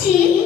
cheese.